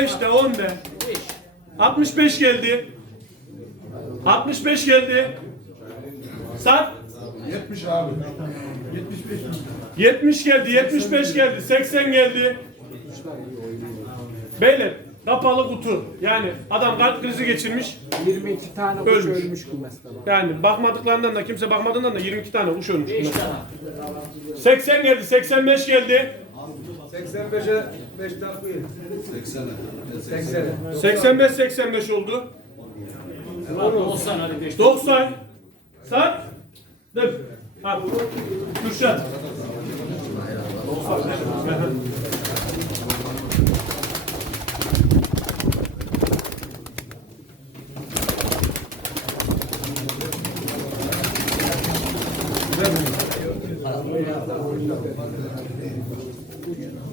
5 de 10 de. 65 geldi. 65 geldi. Sat. 70 abi. 70 geldi, 75 geldi, 80 geldi. Beyler kapalı kutu. Yani adam kalp krizi geçirmiş. 22 tane kuş Ölmüş. ölmüş kümeste. Yani bakmadıklarından da kimse bakmadığından da 22 tane kuş ölmüş. 80 geldi, 85 geldi. 85'e 5 takviye. 80'e. 85 85 oldu. 90 hadi 5. 90. Sat. Dur. Al. Kürşat.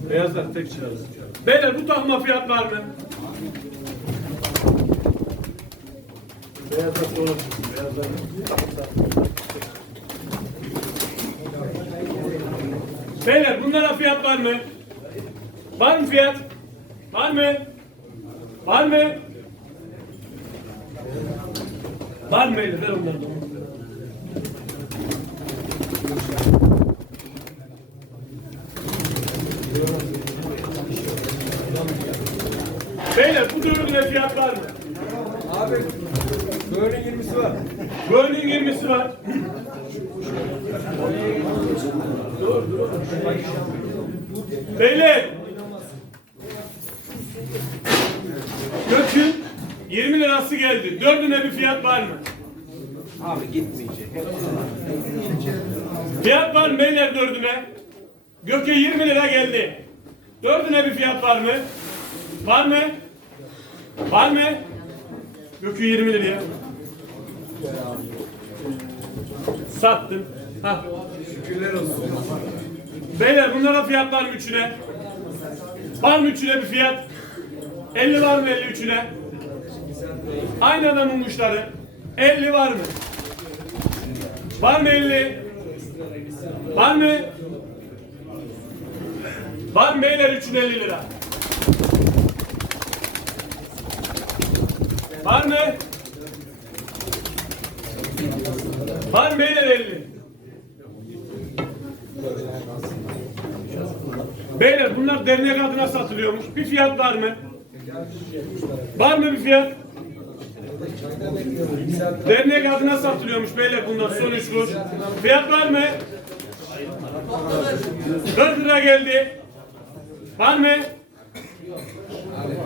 Beyazlar tek çıralı. Beyler bu takma fiyat var mı? Beyazlar sonra. Beyazlar. Beyler bunlara fiyat var mı? Var mı fiyat? Var mı? Var mı? Var mı? Ver onları da. Beyler bu dördüne fiyat var mı? Abi böyle 20'si var. Gönlün 20'si var. Beyler. Gökün 20 lirası geldi. Dördüne bir fiyat var mı? Abi gitmeyecek. Fiyat var mı beyler dördüne? Göke 20 lira geldi. Dördüne bir fiyat var mı? Var mı? Var mı? Gökü 20 liraya. Sattım. Ha. Şükürler olsun. Beyler bunlara fiyat var mı üçüne? Var mı üçüne bir fiyat? 50 var mı 50 adamın kuşları. 50 var mı? Var mı 50? Var mı? Var mı beyler üçüne 50 lira? Var mı? Var mı beyler 50? Beyler bunlar dernek adına satılıyormuş. Bir fiyat var mı? Var mı bir fiyat? Dernek adına satılıyormuş beyler bunlar son üç kuruş. Fiyat var mı? 40 lira geldi. Var mı?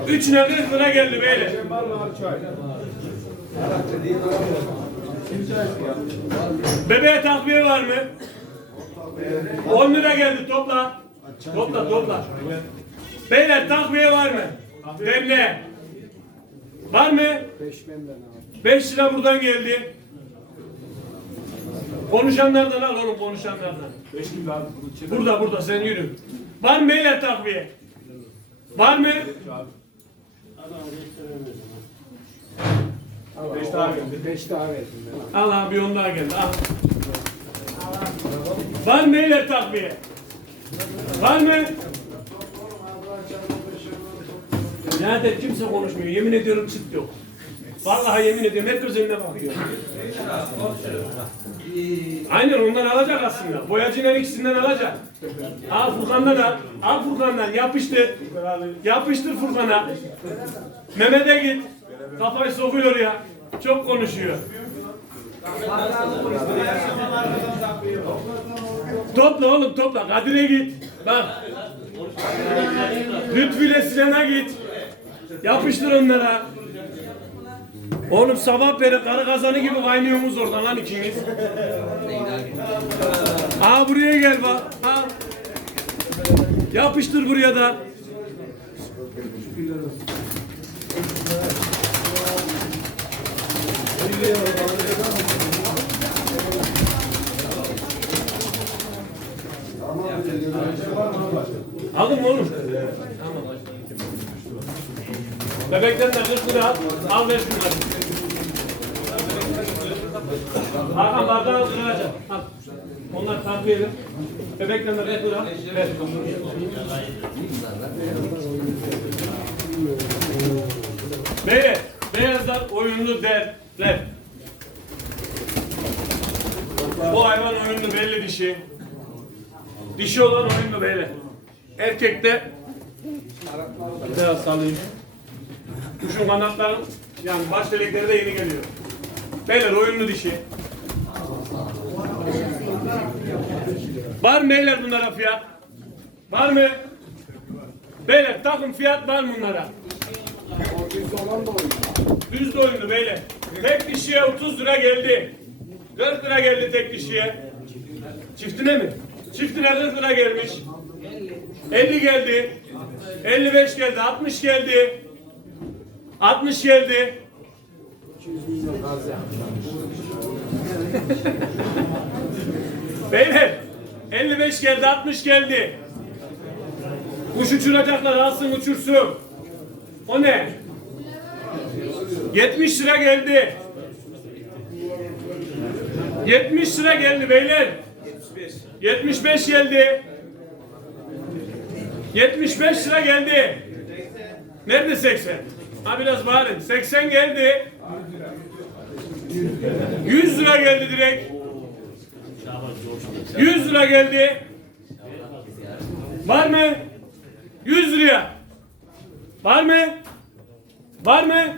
Üçüne 40 lira geldi beyler. Bebeğe takviye var mı? 10 lira geldi topla. Topla topla. Beyler takviye var mı? Demle. Var mı? 5 benden abi. 5 lira buradan geldi. Konuşanlardan al oğlum konuşanlardan. Burada burada sen yürü. Var mı beyler takviye? Var mı? 5 daha verdim. 5 daha verdim ben. Al abi on daha geldi al. Var mı beyler takviye? Var mı? Nerede kimse konuşmuyor. Yemin ediyorum çıt yok. Vallahi yemin ediyorum hep üzerine bakıyor. Aynen ondan alacak aslında. Boyacının ikisinden alacak. Al Furkan'dan al. Al Furkan'dan yapıştır. Yapıştır Furkan'a. Mehmet'e git. Kafayı sokuyor ya. Çok konuşuyor. Topla oğlum topla. Kadir'e git. Bak. Lütfü ile Sinan'a git. Yapıştır onlara. Oğlum sabah beri karı kazanı gibi kaynıyorsunuz oradan lan ikiniz. Aa buraya gel bak. Al. Yapıştır buraya da. Aldın mı oğlum? Tamam. Bebekten de 40 lira al. Al ver şunları. Hakan bardağı kıracağım. Al. Onlar takviye edin. Bebekten de 40 lira. Ver. Beyler, beyazlar oyunlu derler. Bu hayvan oyunlu belli dişi. Dişi olan oyunlu beyler. Erkekte biraz salayım. Kuşun kanatları yani baş delikleri de yeni geliyor. Beyler oyunlu dişi. Var mı beyler bunlara fiyat? Var mı? Beyler takım fiyat var mı bunlara? Düz de oyunlu beyler. Tek dişiye 30 lira geldi. 40 lira geldi tek dişiye. Çiftine mi? Çiftine 40 lira gelmiş. 50 geldi. 55 geldi. 60 geldi. 60 geldi. Beyler 55 geldi 60 geldi. Kuş uçuracaklar alsın uçursun. O ne? 70 lira geldi. 70 lira geldi beyler. 75 geldi. 75 lira geldi. Nerede 80? Ha biraz bağırın. 80 geldi. 100 lira geldi direkt. 100 lira geldi. Var mı? 100 liraya. Var mı? Var mı?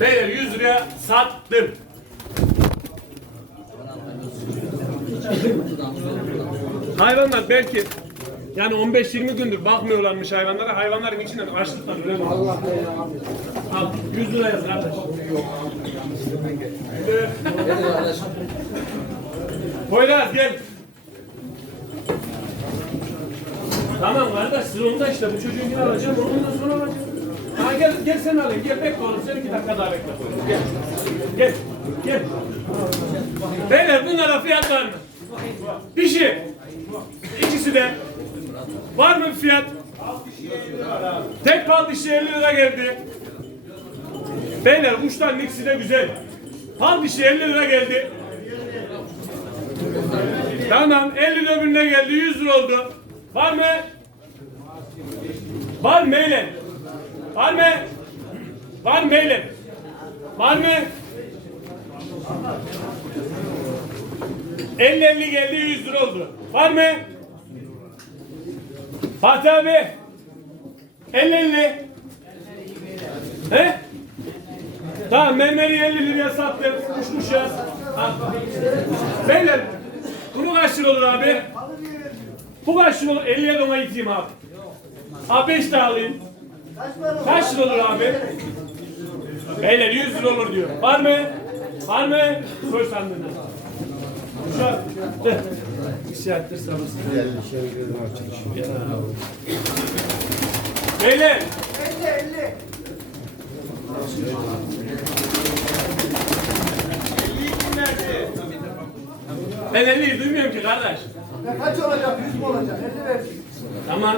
Beyler 100 liraya sattım. Hayvanlar belki yani 15-20 gündür bakmıyorlarmış hayvanlara. Hayvanların içinden açlıktan ölen. Allah. Al 100 lira yaz kardeş. Poyraz gel. Tamam kardeş sırımda işte bu çocuğun alacağım ondan sonra alacağım. Ha gel gel sen alayım gel bekle oğlum sen iki dakika daha bekle Poyraz gel. Gel gel. Beyler bunlara fiyat var mı? Dişi. İkisi de. Var mı bir fiyat? Tek pal dişi 50 lira geldi. Beyler kuşların ikisi de güzel. Pal dişi 50 lira geldi. Tamam 50 lira öbürüne geldi 100 lira oldu. Var mı? Var mı Eylem? Var mı? Var mı Eylem? Var mı? 50 50 geldi 100 lira oldu. Var mı? Fatih abi. 50 50. He? Tamam memeri 50 liraya sattım. Ha. Beyler bunu kaç lira olur abi? Bu kaç lira olur? 50'ye dona iteyim abi. Abi 5 de alayım. Kaç lira olur abi? Beyler 100 lira olur diyor. Var mı? Var mı? Koy sandığına. Şu an. Attır sabırsın. Beyler. 50 50. Ben 50'yi duymuyorum ki kardeş. Ya kaç olacak? 100 mü olacak? 50 versin. Tamam.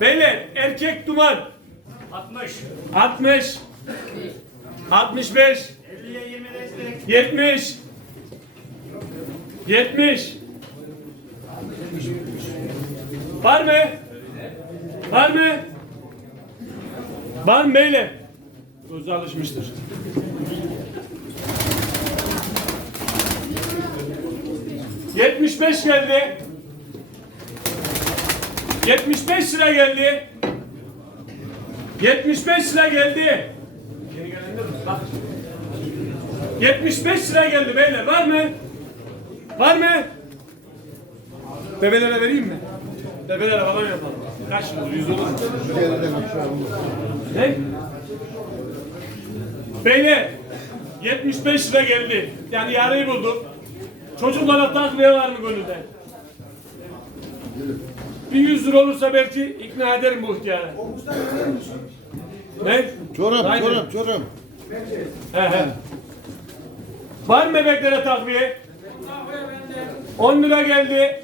Beyler erkek duman. 60. 60. 65. 50'ye 20 destek. 70. 70. Var mı? Var mı? Var mı beyler? Gözü alışmıştır. Yetmiş beş geldi. 75 lira geldi. 75 lira geldi. Geri gelende? Bak. 75 lira geldi beyler. Var mı? Var mı? Bebelere vereyim mi? Bebelere falan yapalım. Kaç lira olur? 100 olur mu? Ne? Beyler 75 lira geldi. Yani yarıyı bulduk. Çocuklara takviye var mı gönülde? Bir 100 lira olursa belki ikna ederim bu ihtiyarı. Ne? Çorap, Aynen. çorap, çorap. He he. Var mı bebeklere takviye? 10 lira geldi.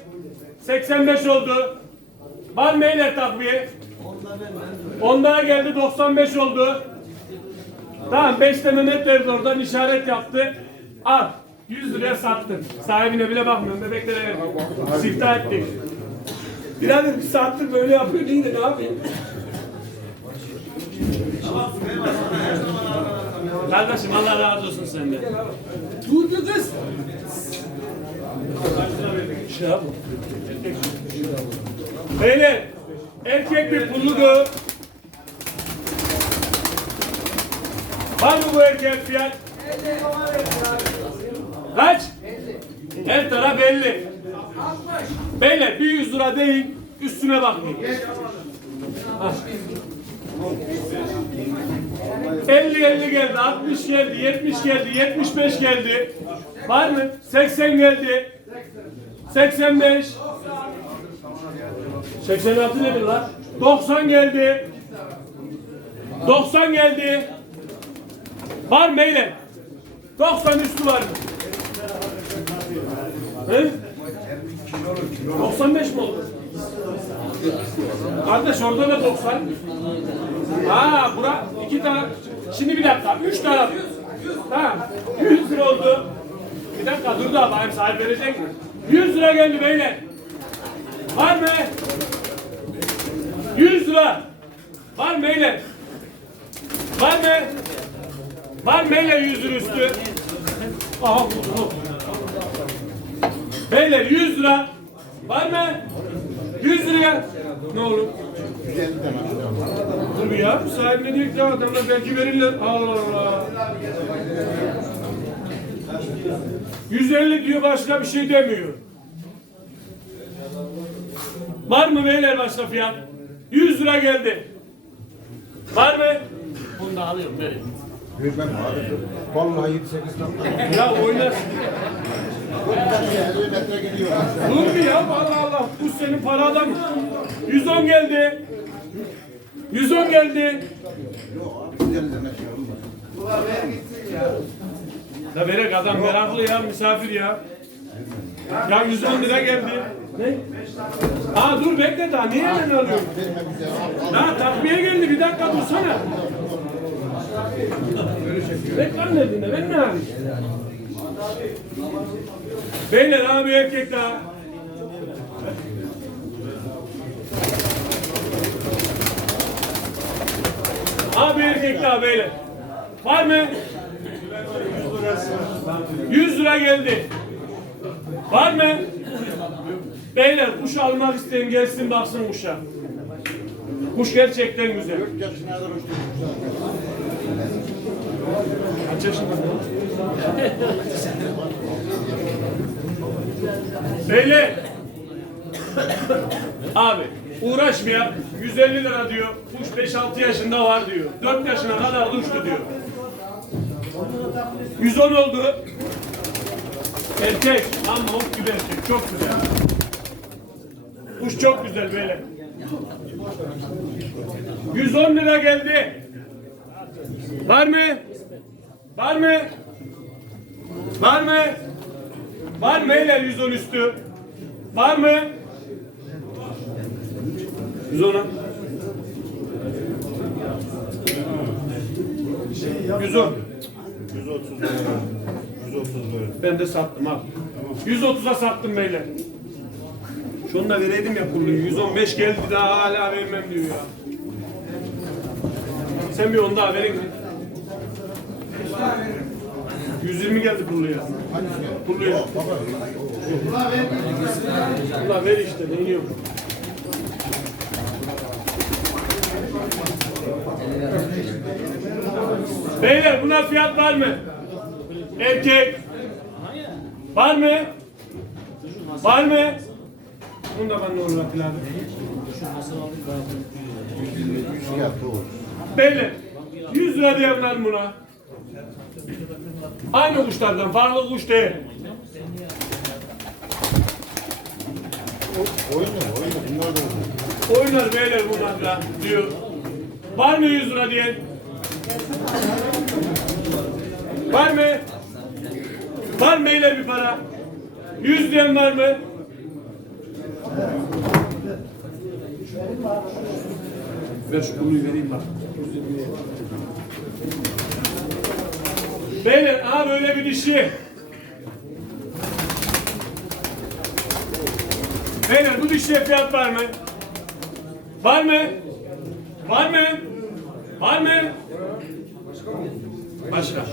85 oldu. Var mı beyler takviye? 10 daha geldi 95 oldu. Tamam 5 de Mehmet verdi oradan işaret yaptı. Al. 100 liraya sattın. Sahibine bile bakmıyorum. Bebeklere. Siftah ettik. Birader bir saattir böyle yapıyor değil de ne yapayım? Kardeşim Allah razı olsun senden. Dur kız. Şey yap. Beyler, erkek bir pulludu. Var mı bu erkek fiyat? Kaç? Her taraf belli. Beyler bir 100 lira değil, üstüne bakmayın. Ah. 50 50 geldi, 60 geldi, 70 geldi, 75 geldi. Var mı? 80 geldi. 85 86 nedir lan? 90 geldi. 90 geldi. Var mı beyler? 90 üstü var mı? He? 95 mi oldu? Kardeş orada da 90. Ha bura iki tane. Şimdi bir dakika. Üç taraf. Tamam. 100 lira oldu. Bir dakika dur da bakayım sahip verecek mi? 100 lira geldi beyler. Var mı? 100 lira. Var mı beyler? Var mı? Var mı beyler 100 lira üstü? Aha bu. Beyler 100 lira. Var mı? 100 liraya. Ne olur? Dur bir ya. Sahibi ne diyor ki adamlar belki verirler. Allah Allah. 150 diyor başka bir şey demiyor. Var mı beyler başka fiyat? 100 lira geldi. Var mı? Bunu da alıyorum verin. Vermem abi. Vallahi 7-8 dakika. Ya oynar. metre gidiyor. Dur bir ya Allah Allah. Bu senin para adamı. 110 geldi. 110 geldi. Ya verek adam meraklı ya misafir ya. Ya 110 lira geldi. Ne? Aa dur bekle daha niye hemen alıyorsun? Ha takviye geldi bir dakika dursana. Bekle annediğinde ben ne yapayım? Beyler abi erkek daha. Abi erkek daha beyler. Var mı? 100 lira geldi. Var mı? Beyler kuş almak isteyen gelsin baksın kuşa. Kuş gerçekten güzel. Kaç yaşında? Beyler. Abi uğraşmaya 150 lira diyor. Kuş 5-6 yaşında var diyor. 4 yaşına kadar uçtu diyor. 110 oldu. Erkek ama ok gibi erkek. Çok güzel. Kuş çok güzel böyle. 110 lira geldi. Var mı? Var mı? Var mı? Var mı beyler 110 üstü? Var mı? 110'a. 110. 130 lira. 130 lira. Ben de sattım abi. 130'a sattım beyler. Şunu da vereydim ya kurluyu. 115 geldi daha hala vermem diyor ya. Sen bir onu daha verin mi? 120 geldi kurluya. Kurluya. Ulan ver işte ne? Beyler buna fiyat var mı? Erkek. Var mı? Var mı? Bunu da bana olur Atilla abi. Beyler 100 lira diyenler buna. Aynı kuşlardan farklı kuş değil. Oyunu, oyunu. Bunlar da oyunu. Oynar beyler bunlarla diyor. Var mı 100 lira diyen? Var mı? Var mı beyler bir para? 100 diyen var mı? Ver şu kuluyu vereyim bak. Beyler aha böyle bir dişi. Beyler bu dişiye fiyat var mı? Var mı? Var mı? Var mı? Başka.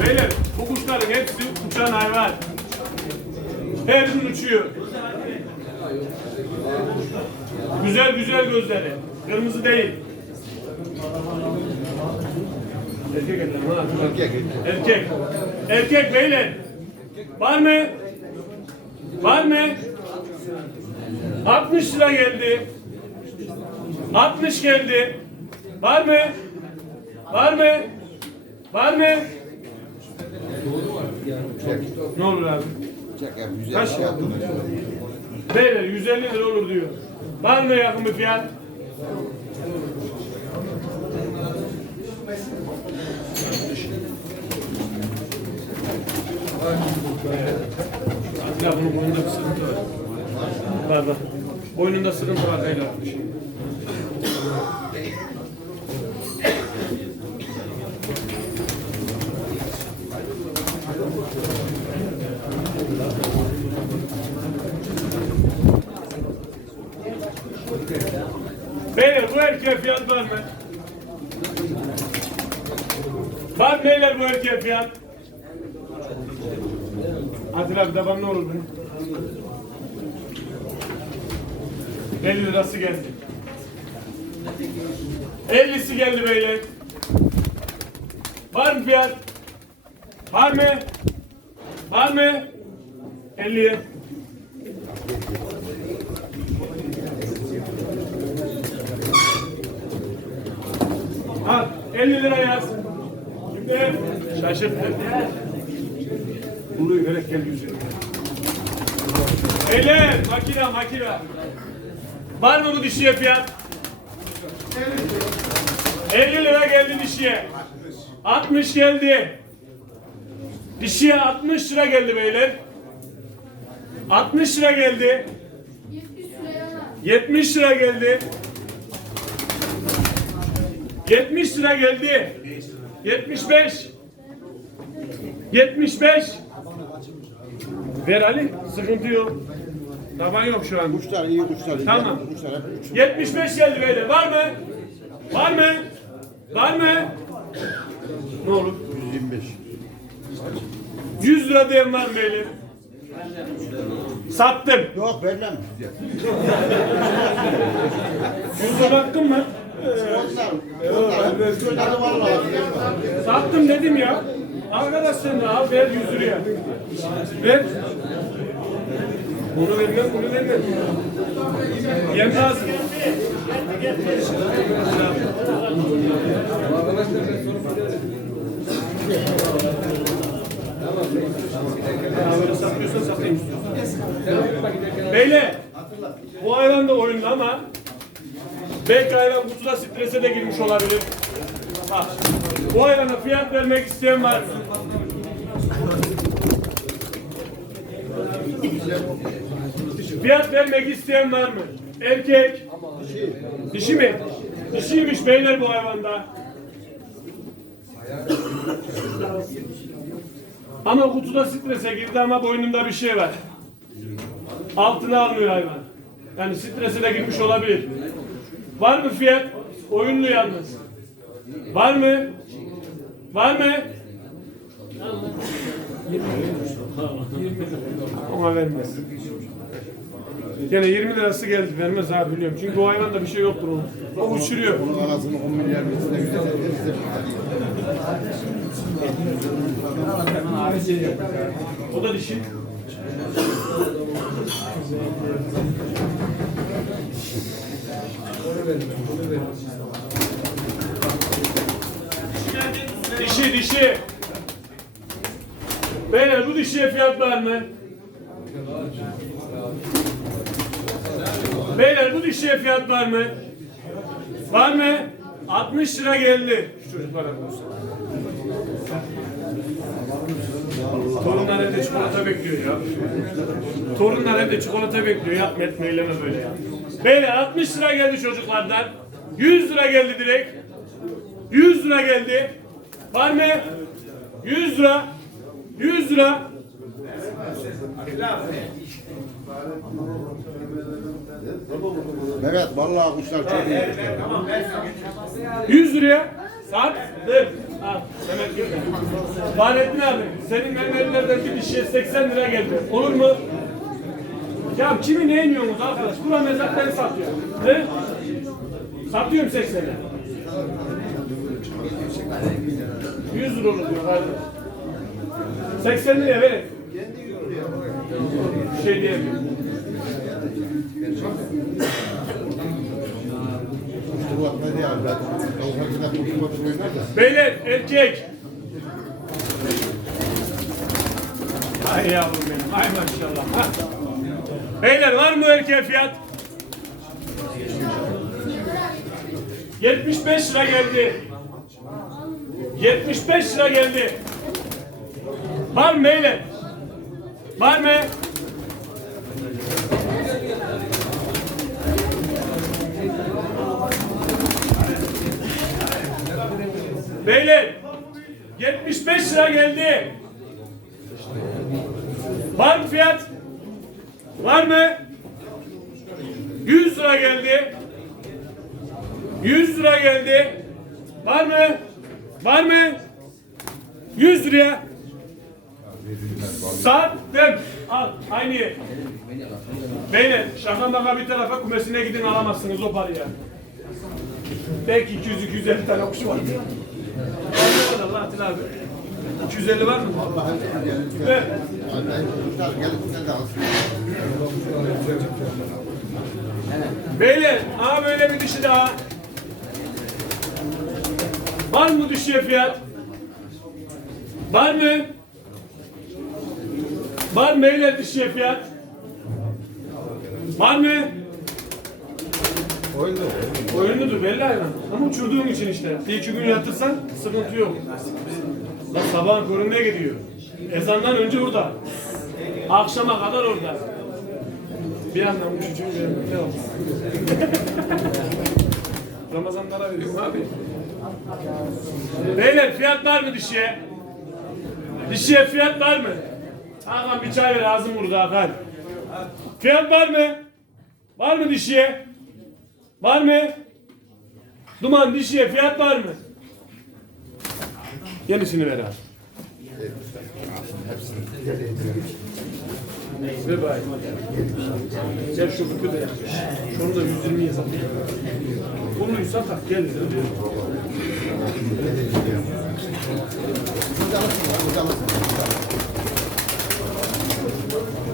Beyler bu kuşların hepsi uçan hayvan. Her gün uçuyor. Güzel güzel gözleri. Kırmızı değil. Erkek efendim. Erkek. Erkek beyler. Var mı? Var mı? 60 lira geldi. 60 geldi. Var mı? Var mı? Var mı? Ne olur abi? Kaç? Beyler 150 lira olur diyor. Var mı yakın bir fiyat? Ya bunun boynunda bir sıkıntı var. Var bak. Boynunda sıkıntı var beyler. Beyler bu erkeğe fiyat var mı? Var mı beyler bu erkeğe fiyat? Adil abi bana ne olur bunun? 50 lirası geldi. 50'si geldi beyler. Var mı fiyat? Var mı? Var mı? 50'ye. Al 50 lira yaz. Şimdi şaşırttı. Buluyor gerek gel yüzüne. Beyler makina makina. Var mı bu dişiye fiyat? 50 lira geldi dişiye. 60 geldi. Dişiye 60 lira geldi beyler. 60 lira geldi. 70 lira geldi. 70 lira geldi. 75. 75. Ver Ali. Sıkıntı yok. Taban yok şu an. Kuşlar iyi kuşlar. iyi. Tamam. Kuşlar hep uçuyor. 75 geldi beyler. Var mı? Var mı? Var mı? Ne olur? 125. 100 lira diyen var mı beyler? Sattım. Yok vermem. 100 lira hakkım var. Sattım dedim ya. Arkadaş sen de al ver 100 liraya. Ver. Bunu vermem, bunu vermem. Yem lazım. Arkadaşlar. Beyler, bu hayvan da oyunlu ama belki hayvan kutuda strese de girmiş olabilir. Bak, bu hayvana fiyat vermek isteyen var mı? Fiyat vermek isteyen var mı? Erkek. Dişi mi? Dişiymiş beyler bu hayvanda. Ama kutuda strese girdi ama boynunda bir şey var. Altına almıyor hayvan. Yani strese de girmiş olabilir. Var mı fiyat? Oyunlu yalnız. Var mı? Var mı? Ama vermez. Gene 20 lirası geldi vermez abi biliyorum. Çünkü o hayvanda bir şey yoktur onun. O uçuruyor. Bunun anasını 10 milyar birisine güzel O da dişi. Dişi dişi. Beyler bu dişiye fiyat var mı? Beyler bu dişiye fiyat var mı? Var mı? 60 lira geldi. çocuklara bulursun. Torunlar evde çikolata bekliyor ya. Torunlar evde çikolata bekliyor. Yapma etme eyleme böyle ya. Beyler 60 lira geldi çocuklardan. 100 lira geldi direkt. 100 lira geldi. Var mı? 100 lira. 100 lira. Evet vallahi kuşlar çok iyi. 100 liraya. Al, Mehmet girme. Fahrettin abi, senin memelilerden bir dişiye 80 lira geldi. Olur mu? Ya kimi ne iniyorsunuz arkadaş? Bura mezatları satıyor. Ne? Satıyorum 80'e. 100 lira olur diyor kardeş. 80 liraya verin. Bir şey diyemiyorum. Kuşlar ne diyor abi? Kavuklarına kuşlar oynar da. Beyler erkek. Ay yavrum benim. Ay maşallah. Ha. Beyler var mı erkeğe fiyat? 75 lira geldi. 75 lira geldi. Var mı beyler? Var mı? Beyler 75 lira geldi. Var mı fiyat? Var mı? 100 lira geldi. 100 lira geldi. Var mı? Var mı? 100 liraya. Sattım. Al aynı. Beyler şaka bir tarafa kumesine gidin alamazsınız o parayı. Belki 200-250 tane kuşu var. Atilla abi? 250 var mı? Alsın. Beyler, aha böyle bir dişi daha. Var mı dişiye fiyat? Var mı? Var mı beyler dişiye fiyat? Var mı? Oyunda o. Oyunludur belli hayvan. Ama uçurduğun için işte. Bir iki gün yatırsan sıkıntı yok. Lan sabahın köründe gidiyor. Ezandan önce burada. Akşama kadar orada. Bir yandan bu çocuğun ne oldu? Ramazanlara veriyorum abi. Beyler fiyat var mı dişiye? Dişiye fiyat var mı? Hakan bir çay ver ağzım burada Hakan. Fiyat var mı? Var mı dişiye? Var mı? Duman dişiye fiyat var mı? Yenisini ver abi. Ver bari. Sen şu bükü de yap. Şunu da 120'ye sat. Bunu satak gel.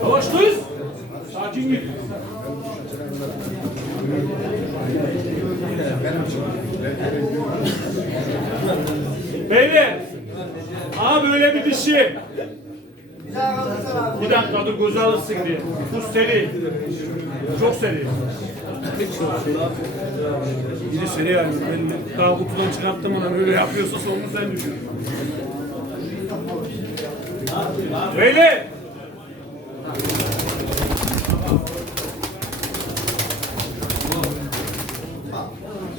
Yavaş kız. Sakin git. Beyler. Aa böyle bir dişi. Abi. Bir dakika dur göz alırsın diye. Bu seri. Çok seri. Biri seri yani. Ben daha kutudan çıkarttım ona öyle yapıyorsa sonunu sen düşün. Beyler.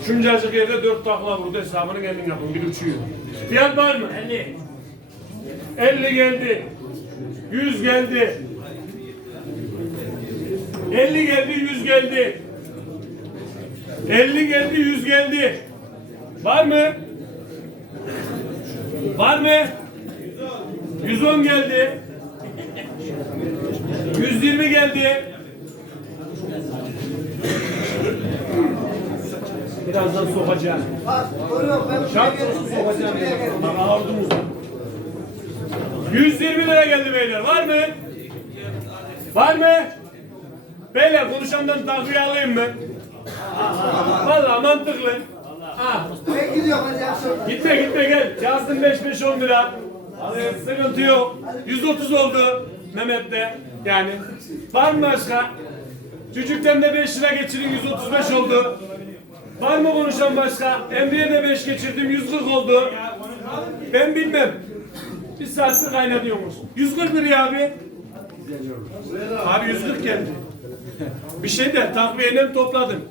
Şuncacık yerde dört takla vurdu hesabını kendin yapın bir uçuyor. Fiyat var mı? 50. 50 geldi. 100 geldi. 50 geldi, 100 geldi. 50 geldi, 100 geldi. Var mı? Var mı? 110 geldi. 120 geldi. Birazdan sokacağım. Şart sokacağım. Ağırdım uzun. 120 lira geldi beyler. Var mı? Var mı? Beyler konuşandan takviye alayım mı? Vallahi mantıklı. Ben gidiyorum hadi gitme gitme gel. Yazdım 5-5 10 lira. Ee, sıkıntı yok. 130 oldu Mehmet'te. Yani. Var mı başka? Çocuktan da 5 lira geçirin 135 oldu. Var mı konuşan başka? Emre'ye de 5 geçirdim 140 oldu. Ben bilmem. Bir saattir kaynatıyormuş. 140 liraya abi. Abi 140 geldi. Bir şey de takviyeyle topladım.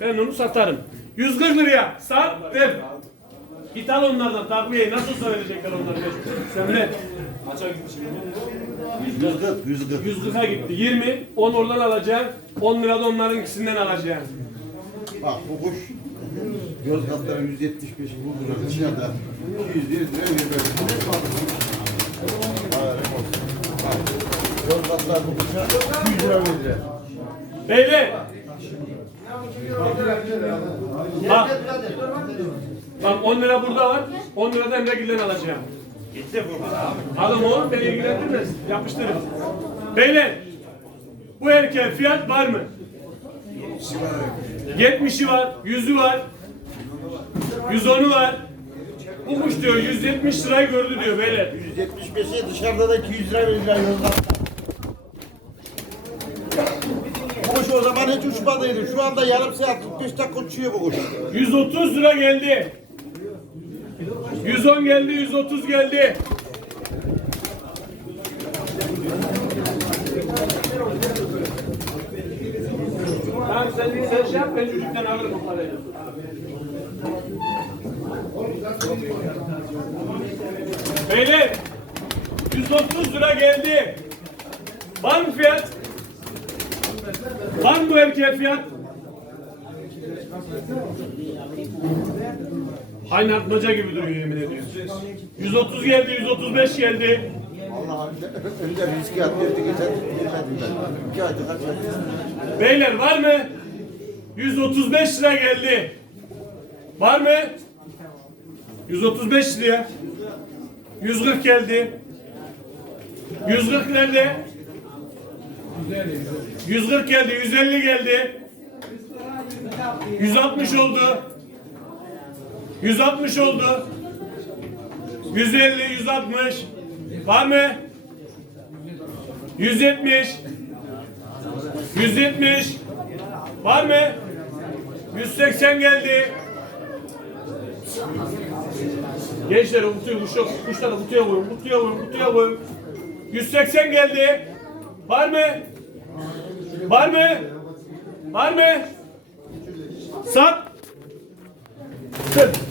Ben onu satarım. 140 liraya sat ver. Git al onlardan takviyeyi nasıl verecekler onlar? Sen ne? 140, 140. 140'a gitti. 20, 10 oradan alacağım. 10 lira da onların ikisinden alacağım. Bak bu kuş Yozgatlara 175 vurdular. Dışarıda 200 lira veriyor. Haberin olsun. Bak, Yozgatlar bu kuşa 200 lira verdiler. Beyler. Bak. Bak 10 lira burada var. 10 lira da Emre'gilden alacağım. Gitti bu. Alın oğlum beni ilgilendirmez. Yapıştırın. Beyler. Bu erkeğe fiyat var mı? 70'i var, 100'ü var, 110'u var. Bu kuş diyor 170 lirayı gördü diyor beyler. 175'e dışarıda da 200 lira verdiler Yozgat'ta. Bu kuş o zaman hiç uçmadıydı. Şu anda yarım saat 45 dakika uçuyor bu kuş. 130 lira geldi. 110 geldi, 130 geldi. Tamam sen, sen şey yap, ben çocuktan alırım o parayı. Beyler, 130 lira geldi. Var mı fiyat? Var mı bu erkeğe fiyat? Aynı atmaca gibi duruyor yemin ediyorum. 130 geldi, 135 geldi. Riski at verdi geçen bilmedim ben. İki ayda kaç ay? Beyler var mı? 135 lira geldi. Var mı? 135 liraya. 140 geldi. 140 nerede? 140 geldi, 150 geldi. 160 oldu. 160 oldu. 150, 160. Var mı? 170. 170. Var mı? 180 geldi. Gençler kutuyu kuşu, kuşları kutuya koyun, kutuya koyun, kutuya koyun. 180 geldi. Var mı? Var mı? Var mı? Sat. Kır.